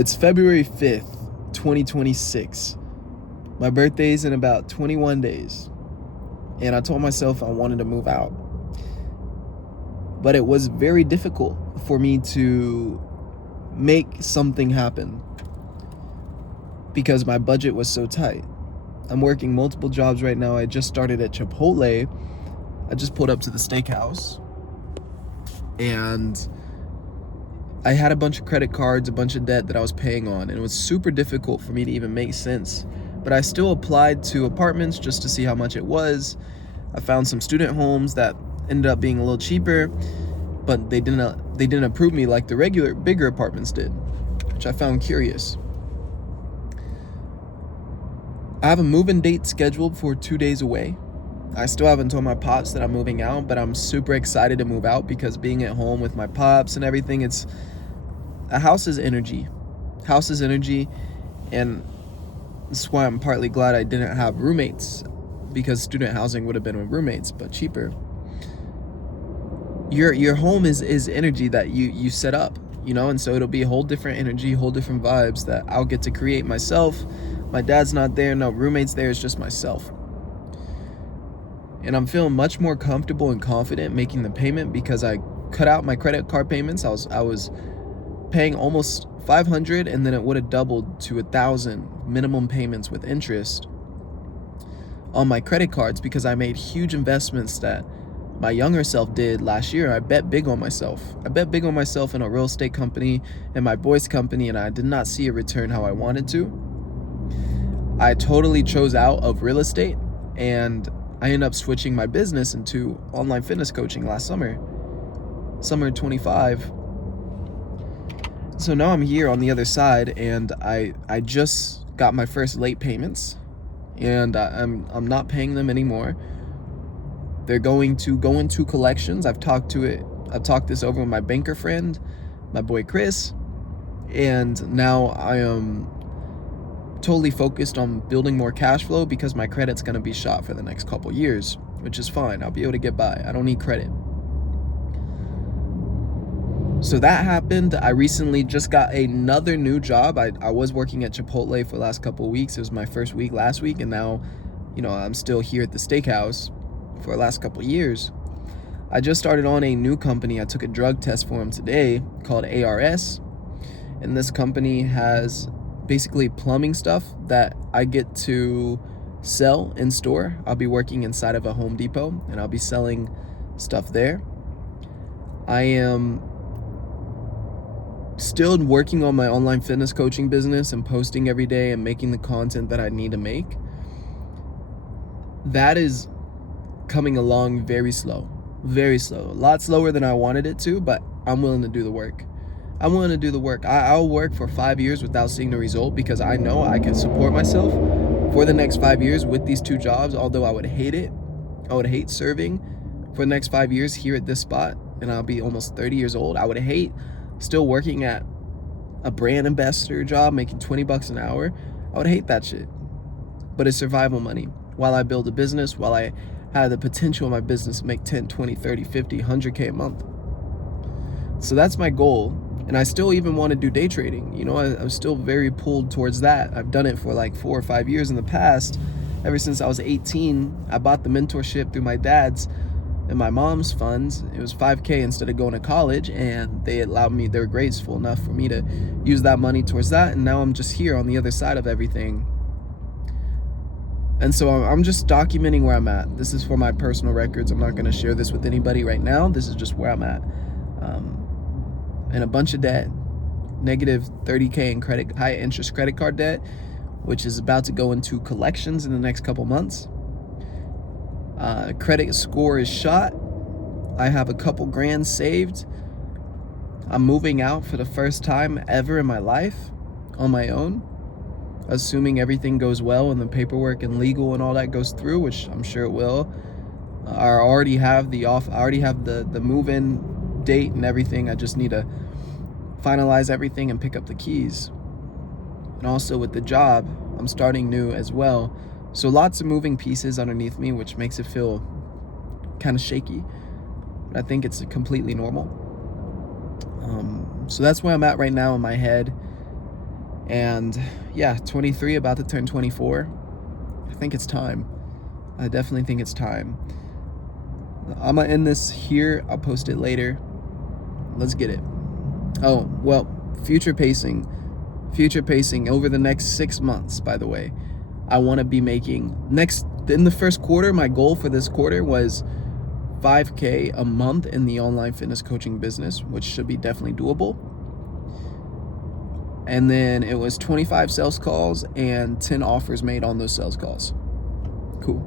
It's February 5th, 2026. My birthday's in about 21 days. And I told myself I wanted to move out. But it was very difficult for me to make something happen because my budget was so tight. I'm working multiple jobs right now. I just started at Chipotle. I just pulled up to the steakhouse. And I had a bunch of credit cards, a bunch of debt that I was paying on, and it was super difficult for me to even make sense. But I still applied to apartments just to see how much it was. I found some student homes that ended up being a little cheaper, but they didn't approve me like the regular bigger apartments did, which I found curious. I have a move-in date scheduled for 2 days away. I still haven't told my pops that I'm moving out, but I'm super excited to move out because being at home with my pops and everything, a house is energy. House is energy, and that's why I'm partly glad I didn't have roommates, because student housing would have been with roommates, but cheaper. Your home is energy that you set up, and so it'll be a whole different energy, whole different vibes that I'll get to create myself. My dad's not there, no roommates there, it's just myself. And I'm feeling much more comfortable and confident making the payment because I cut out my credit card payments. I was paying almost $500, and then it would have doubled to $1,000 minimum payments with interest on my credit cards because I made huge investments that my younger self did last year. I bet big on myself. I bet big on myself in a real estate company and my boys' company, and I did not see a return how I wanted to. I totally chose out of real estate, and I ended up switching my business into online fitness coaching last summer 25. So now I'm here on the other side, and I just got my first late payments, and I'm not paying them anymore. They're going to go into collections. I've talked this over with my banker friend, my boy Chris, and now I am totally focused on building more cash flow because my credit's going to be shot for the next couple years, which is fine. I'll be able to get by. I don't need credit. So that happened. I recently just got another new job. I was working at Chipotle for the last couple of weeks. It was my first week last week, and now, I'm still here at the steakhouse for the last couple of years. I just started on a new company. I took a drug test for them today called ARS, and this company has basically plumbing stuff that I get to sell in store. I'll be working inside of a Home Depot, and I'll be selling stuff there. I am still working on my online fitness coaching business and posting every day and making the content that I need to make. That is coming along very slow, a lot slower than I wanted it to, but I'm willing to do the work. I'll work for 5 years without seeing the result because I know I can support myself for the next 5 years with these two jobs, although I would hate it. I would hate serving for the next 5 years here at this spot, and I'll be almost 30 years old. I would hate still working at a brand ambassador job making $20 an hour. I would hate that shit. But it's survival money while I build a business, while I have the potential of my business to make 10, 20, 30, 50, 100K a month. So that's my goal. And I still even want to do day trading. I'm still very pulled towards that. I've done it for like 4 or 5 years in the past. Ever since I was 18, I bought the mentorship through my dad's and my mom's funds. It was $5K instead of going to college, and they were graceful enough for me to use that money towards that. And now I'm just here on the other side of everything. And so I'm just documenting where I'm at. This is for my personal records. I'm not going to share this with anybody right now. This is just where I'm at. And a bunch of debt, negative 30K in high interest credit card debt, which is about to go into collections in the next couple months. Credit score is shot. I have a couple grand saved. I'm moving out for the first time ever in my life on my own, assuming everything goes well and the paperwork and legal and all that goes through, which I'm sure it will. I already have the move-in date and everything. I just need to finalize everything and pick up the keys. And also with the job, I'm starting new as well. So lots of moving pieces underneath me, which makes it feel kind of shaky. But I think it's completely normal. So that's where I'm at right now in my head. And yeah, 23, about to turn 24. I think it's time. I definitely think it's time. I'm gonna end this here. I'll post it later. Let's get it. Oh, well, future pacing over the next 6 months, by the way. I want to be making in the first quarter. My goal for this quarter was $5K a month in the online fitness coaching business, which should be definitely doable. And then it was 25 sales calls and 10 offers made on those sales calls. Cool.